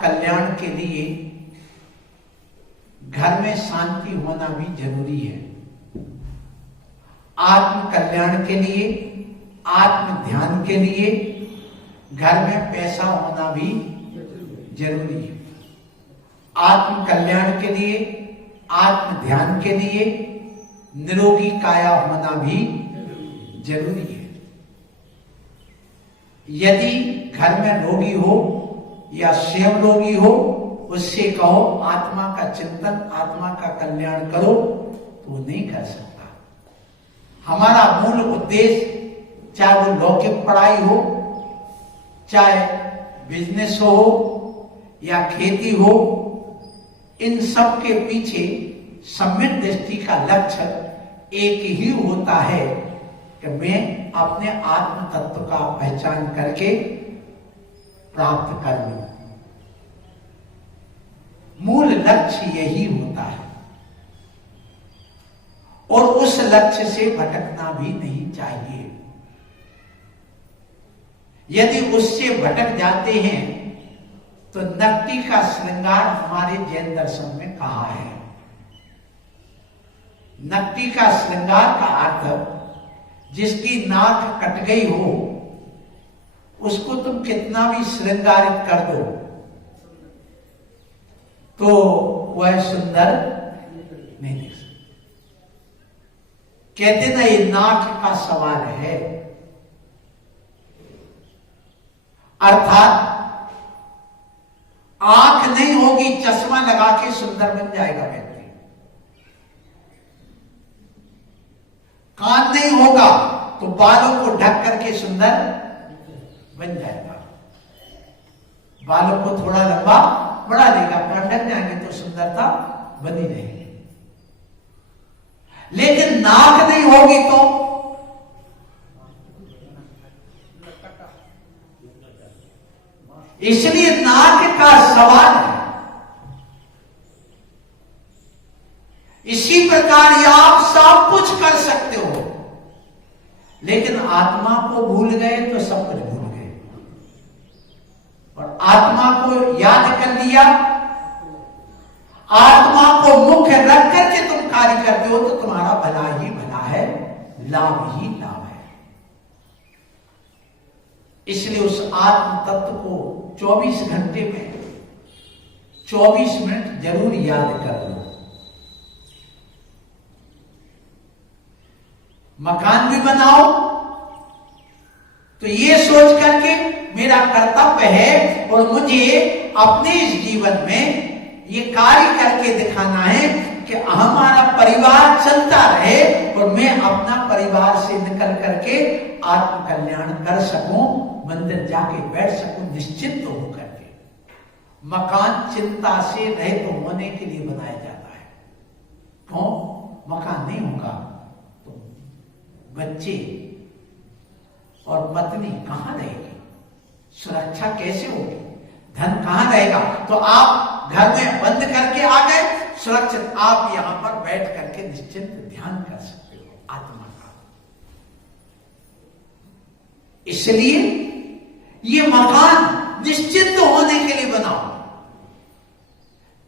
कल्याण के लिए घर में शांति होना भी जरूरी है। आत्म कल्याण के लिए, आत्म ध्यान के लिए घर में पैसा होना भी जरूरी है। आत्म कल्याण के लिए, आत्म ध्यान के लिए निरोगी काया होना भी जरूरी है। यदि घर में रोगी हो या स्वयं रोगी हो, उससे कहो आत्मा का चिंतन, आत्मा का कल्याण करो, तो नहीं कर सकता। हमारा मूल उद्देश्य चाहे वो लौकिक पढ़ाई हो, चाहे बिजनेस हो या खेती हो, इन सब के पीछे सम्यक दृष्टि का लक्ष्य एक ही होता है कि मैं अपने आत्म तत्व का पहचान करके प्राप्त कर लूं। मूल लक्ष्य यही होता है और उस लक्ष्य से भटकना भी नहीं चाहिए। यदि उससे भटक जाते हैं तो नकटी का श्रृंगार हमारे जैन दर्शन में कहा है। नकटी का श्रृंगार का अर्थ जिसकी नाक कट गई हो उसको तुम कितना भी श्रृंगारित कर दो तो वह सुंदर नहीं दिख सकता। कहते ना ये नाक का सवाल है, अर्थात आंख नहीं होगी, चश्मा लगा के सुंदर बन जाएगा व्यक्ति। कान नहीं होगा तो बालों को ढक करके सुंदर बन जाएगा। बालों को थोड़ा लंबा बढ़ा देगा, कान ढक जाएंगे तो सुंदरता बनी रहेगी। लेकिन नाक नहीं होगी तो इसलिए नाक का सवाल है। इसी प्रकार ये आप सब कुछ कर सकते हो, लेकिन आत्मा को भूल गए तो सब कुछ भूल गए। और आत्मा को याद कर लिया, आत्मा को मुख्य रख करके तुम कार्य करते हो तो तुम्हारा भला ही भला है, लाभ ही लाभ है। इसलिए उस आत्म तत्व को 24 घंटे में 24 मिनट जरूर याद कर लो। मकान भी बनाओ तो ये सोच करके मेरा कर्तव्य है और मुझे अपने इस जीवन में ये कार्य करके दिखाना है कि हमारा परिवार चलता रहे और मैं अपना परिवार से निकल करके आत्म कल्याण कर सकूं, मंदिर जाके बैठ सकूं निश्चिंत होकर के। मकान चिंता से रहित होने के लिए बनाया जाता है। क्यों? मकान नहीं होगा तो बच्चे और पत्नी कहां रहेगी, सुरक्षा कैसे होगी, धन कहां रहेगा? तो आप घर में बंद करके आ गए, सुरक्षित आप यहां पर बैठ करके निश्चिंत ध्यान कर सकते हो आत्मा का। इसलिए ये मकान निश्चिंत होने के लिए बनाओ।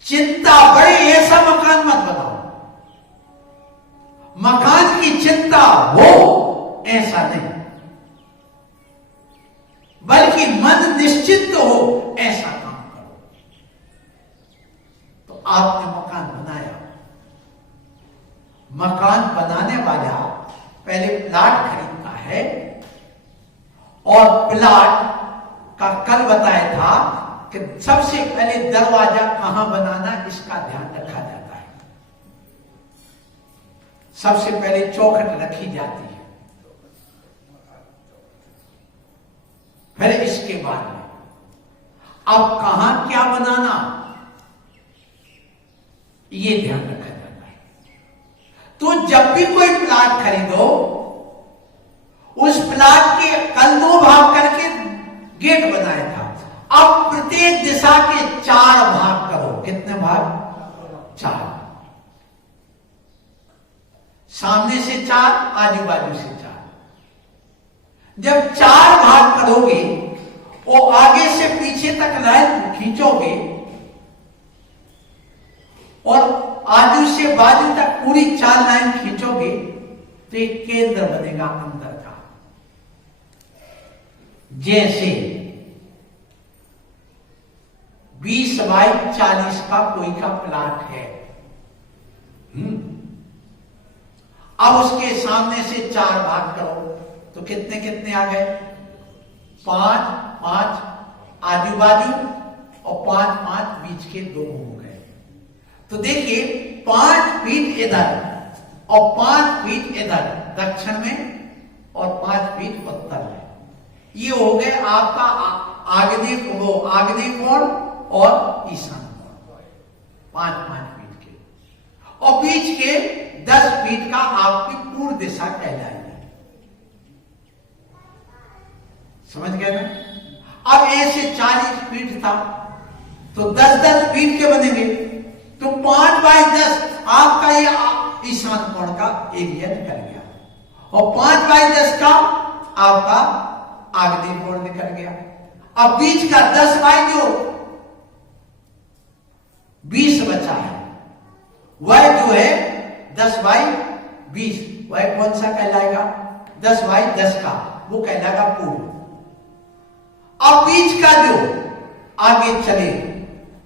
चिंता बढ़े ऐसा मकान मत बनाओ। मकान की चिंता हो ऐसा नहीं, बल्कि मन निश्चिंत हो ऐसा काम करो। तो आपने मकान बनाया, मकान बनाने वाला पहले प्लाट खरीदता है और प्लाट का कल बताया था कि सबसे पहले दरवाजा कहां बनाना इसका ध्यान रखा जाता है। सबसे पहले चौखट रखी जाती है, फिर इसके बाद में अब कहां क्या बनाना ये ध्यान रखा जाता है। तो जब भी कोई प्लाट खरीदो, उस प्लाट के कल 2 भाग करके गेट बनाया था, अब प्रत्येक दिशा के 4 भाग करो। कितने भाग 4, सामने से 4, आजू बाजू से 4। जब 4 भाग करोगे और आगे से पीछे तक लाइन खींचोगे और आजू से बाजू तक पूरी 4 लाइन खींचोगे तो एक केंद्र बनेगा अंदर का। जैसे 20 बाई 40 का कोई का प्लाट है, अब उसके सामने से 4 भाग करो तो कितने कितने आ गए? 5 5 आजू बाजू और 5 5 बीच के 2 हो गए। तो देखिए 5 फीट इधर और 5 फीट इधर दक्षिण में और 5 फीट उत्तर में, ये हो गए आपका आग्नेय कोण और ईशान कोण 5-5 फीट के, और बीच के 10 फीट का आपकी पूर्व दिशा कहलाएगी। समझ गए ना? अब ऐसे 40 फीट था तो 10-10 फीट के बनेंगे, तो 5 बाई 10 आपका ये ईशान कोण का एरिया निकल गया, और 5 बाई 10 का आपका आग्नेय कोण निकल गया। अब बीच का 10 बाई जो 20 बचा है, वह जो है 10 बाई 20, वह कौन सा कहलाएगा? 10 बाई 10 का, वो कहलाएगा पूर्व। अब बीच का जो आगे चले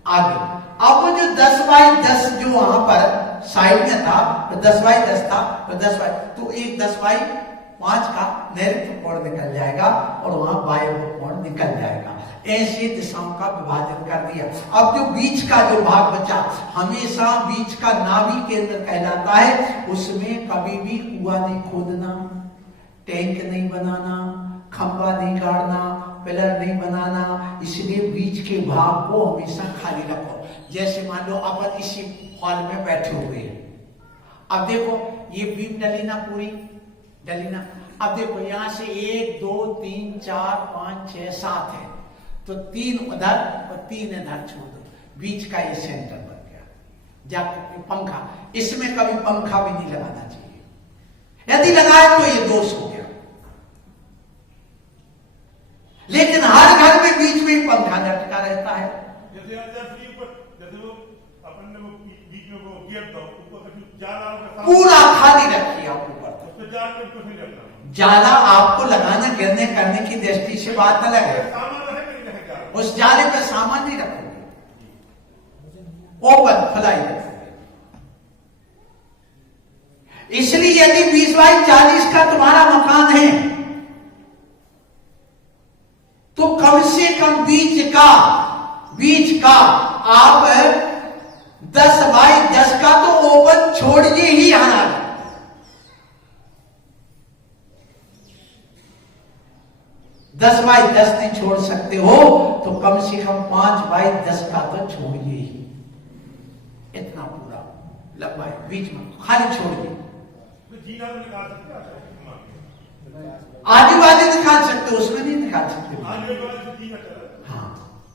आगे, अब वो जो 10 बाई 10 जो वहां पर साइड में था, तो 10 बाई 10 था, तो 10 बाई, तो एक 10 बाई 5 का नैऋत्य कोण निकल जाएगा और वहां वायव्य कोण निकल जाएगा। ऐसी दिशाओं का विभाजन कर दिया। अब जो बीच का जो भाग बचा, हमेशा बीच का नाभि केंद्र कहलाता है, उसमें कभी भी कुआं नहीं खोदना, टैंक नहीं बनाना, खंबा नहीं गाड़ना, पिलर नहीं बनाना, इसलिए बीच के भाग को हमेशा खाली रखो। जैसे मान लो अपन इसी हॉल में बैठे हुए हैं, अब देखो ये बीम डली ना, पूरी डली ना। अब देखो यहां से 1 2 3 4 5 6 7 है, तो 3 उधर और 3 इधर छोड़ दो, बीच का ये सेंटर बन गया। जाकर पंखा, इसमें कभी पंखा भी नहीं लगाना चाहिए, यदि लगाए तो ये दोष हो गया। लेकिन हर घर में बीच में ही पंखा लटका रहता है। पूरा खाली रखिए आप ऊपर तक। जाला आपको लगाना, गिरने करने की दृष्टि से बात अलग है, उस जाले पर सामान नहीं रखोगे, ओपन खुला ही रखोगे। इसलिए यदि 20 बाई 40 का तुम्हारा मकान है तो कम से कम बीच का आप 10 बाई 10 का तो ओपन छोड़िए ही आना। 10 बाई 10 नहीं छोड़ सकते हो तो कम से कम 5 बाई 10 का तो छोड़िए ही, इतना पूरा लंबाई बीच में खाली छोड़िए। आजू बाजू निकाल सकते हो, उसमें नहीं निकाल सकते, हाँ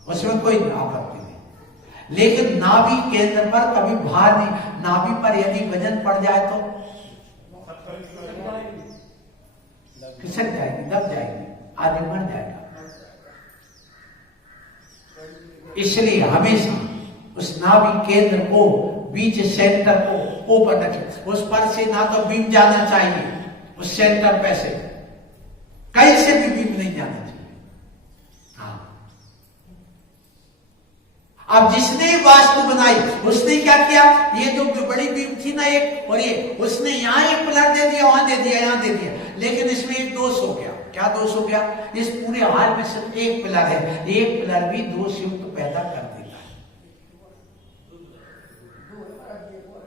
उसमें कोई आपत्ति नहीं। लेकिन नाभि केंद्र पर कभी भार नहीं, नाभि पर यदि वजन पड़ जाए तो खिसक जाएगी, दब जाएगी, आदमी मर जाएगा। इसलिए हमेशा उस नाभि केंद्र को, बीच सेंटर को ओपन रखें, उस पर से ना तो बीम जाना चाहिए, उस सेंटर पे से कहीं से भी बीम नहीं जाना चाहिए। हाँ, अब जिसने वास्तु बनाई उसने क्या किया, ये जो बड़ी बीम थी ना एक, और ये उसने यहाँ एक पिलर दे दिया, वहां दे दिया, यहाँ दे दिया, लेकिन इसमें एक दोष हो गया। क्या दोष हो गया? इस पूरे हाल में सिर्फ एक पिलर है, एक पिलर भी दोष युक्त पैदा कर देता है।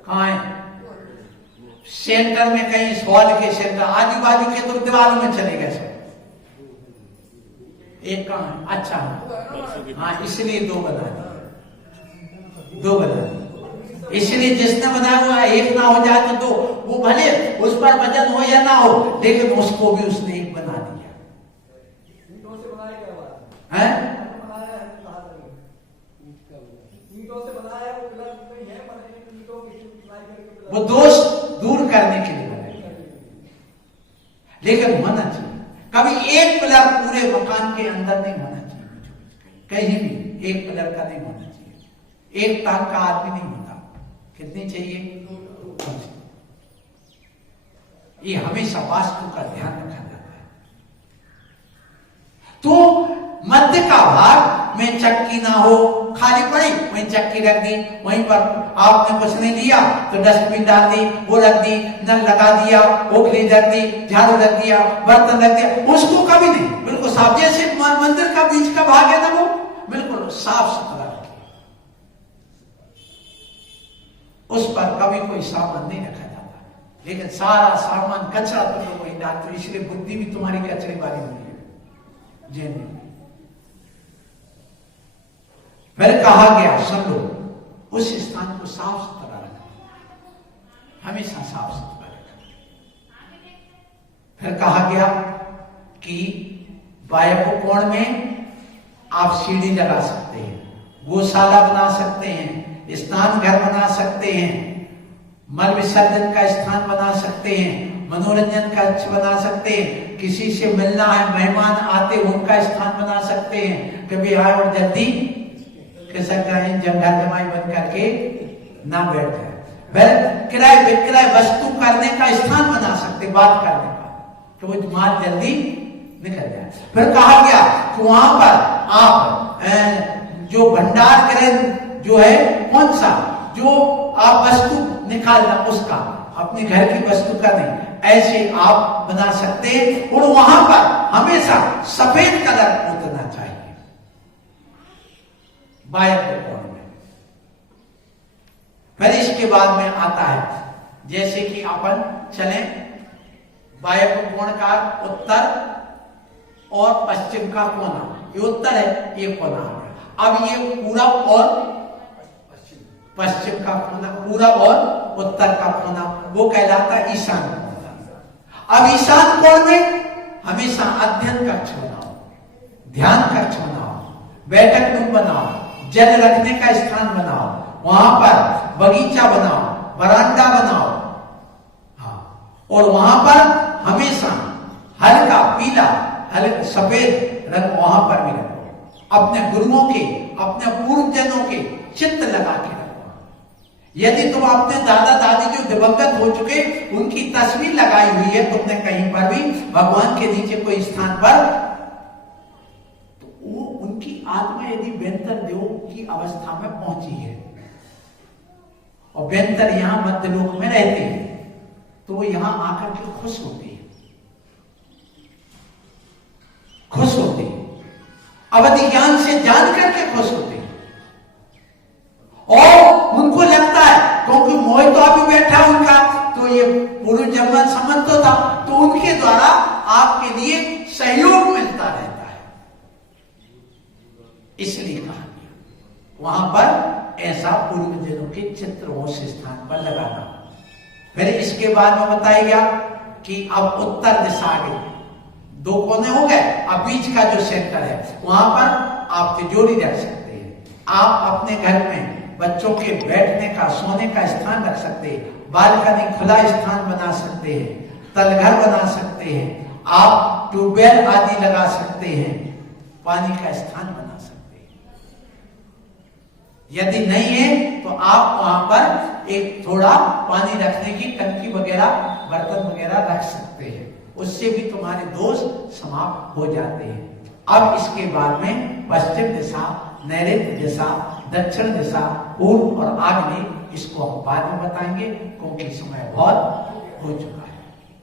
कहां है? सेंटर में, कहीं इस हॉल के सेंटर, आजू बाजू के तो दीवारों में चले गए सब, एक कहां है? अच्छा हाँ, इसलिए 2 बना दिए, 2 बना दिए। इसलिए जिसने बनाया हुआ एक ना हो जाए तो 2, वो भले उस पर वजन हो या ना हो, लेकिन उसको भी उसने एक बना दिया है। वो दोष दूर करने के लिए बने, लेकिन होना चाहिए। कभी एक पिलर पूरे मकान के अंदर नहीं होना चाहिए, कहीं भी एक पिलर का नहीं होना चाहिए। एक टांग का आदमी नहीं होता, कितनी चाहिए? ये हमेशा वास्तु का ध्यान रखा जाता है। तो मध्य का भाग में चक्की ना हो, खाली पड़ी वहीं चक्की रख दी, वहीं पर आपने कुछ नहीं लिया तो डस्टबिन डाल दी, वो रख दी, नल लगा दिया, ओखली रख दी, झाड़ू रख दिया, बर्तन रख दिया, उसको कभी नहीं, बिल्कुल साफ। जैसे मंदिर का बीच का भाग है ना, वो बिल्कुल साफ सुथरा रखे, उस पर कभी कोई सामान नहीं रखा जाता। लेकिन सारा सामान कचरा तुम लोग वही डालते हो, इसलिए बुद्धि भी तुम्हारी कचरे वाली हुई है जैन में। फिर कहा गया सुन लो, उस स्थान को साफ सुथरा रखना, हमेशा साफ सुथरा रखना। फिर कहा गया कि वायव्य कोण में आप सीढ़ी लगा सकते हैं, गौशाला बना सकते हैं, स्नान घर बना सकते हैं, मल विसर्जन का स्थान बना सकते हैं, मनोरंजन का कक्ष बना सकते हैं, किसी से मिलना है, मेहमान आते उनका स्थान बना सकते हैं, कभी आए और जल्दी जंगल जमाई बन करके ना बैठ जाए। फिर किराए विक्रय वस्तु करने का स्थान बना सकते, बात करने का, तो वो माल जल्दी निकल जाए। फिर कहा गया कि वहां पर आप जो भंडार करें जो है कौन सा, जो आप वस्तु निकालना उसका, अपने घर की वस्तु का नहीं, ऐसे आप बना सकते हैं। और वहां पर हमेशा सफेद कलर उतना चाहिए वायव्य कोण में। फिर इसके बाद में आता है, जैसे कि अपन चले वायव्य कोण का उत्तर और पश्चिम का कोना, ये उत्तर है, ये कोना आ गया। अब ये पूरब और पश्चिम का कोना, पूरब और उत्तर का कोना, वो कहलाता है ईशान कोण। अब ईशान कोण में हमेशा अध्ययन कक्ष बनाओ, ध्यान कक्ष बनाओ, बैठक रूम बनाओ, जल रखने का स्थान बनाओ, वहां पर बगीचा बनाओ, बरामदा बनाओ, हाँ, और वहां पर हमेशा हल्का पीला, हल्का सफेद रंग वहां पर भी रखो। अपने गुरुओं के, अपने पूर्वजनों के चित्र लगा के रखो। यदि तुम अपने दादा दादी जो दिवंगत हो चुके उनकी तस्वीर लगाई हुई है तुमने कहीं पर भी भगवान के नीचे कोई स्थान पर, उनकी आत्मा यदि बेहतर देव की अवस्था में पहुंची है और बेहतर यहां मध्यलोक में रहती है, तो वो यहां आकर के खुश होती है, खुश होती है, अवधि ज्ञान से जान करके खुश होती है। और उनको लगता है क्योंकि मोह तो अभी बैठा उनका, तो ये पूर्व जन्म संबंध तो था, तो उनके द्वारा आपके लिए सहयोग मिलता रहता है। इसलिए कहा गया वहां पर ऐसा पूर्वजनों के चित्र उस स्थान पर लगाना। फिर इसके बाद में बताया गया कि अब उत्तर दिशा आ गई, दो कोने हो गए, अब बीच का जो सेंटर है वहां पर आप तिजोरी रख सकते हैं, आप अपने घर में बच्चों के बैठने का, सोने का स्थान रख सकते हैं, बालकनी खुला स्थान बना सकते हैं, तलघर बना सकते हैं, आप ट्यूबवेल आदि लगा सकते हैं, पानी का स्थान बना सकते हैं। यदि नहीं है तो आप वहां पर एक थोड़ा पानी रखने की टंकी वगैरह, बर्तन वगैरह रख सकते हैं, उससे भी तुम्हारे दोष समाप्त हो जाते हैं। अब इसके बाद में पश्चिम दिशा, नैऋत्य दिशा, दक्षिण दिशा, पूर्व और आग्नेय, इसको हम बाद में बताएंगे क्योंकि समय बहुत हो चुका है।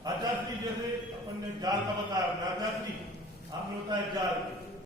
आचार्य जी, जैसे अपन ने जाल का बताया, आचार्य जी आपने बताया जाल,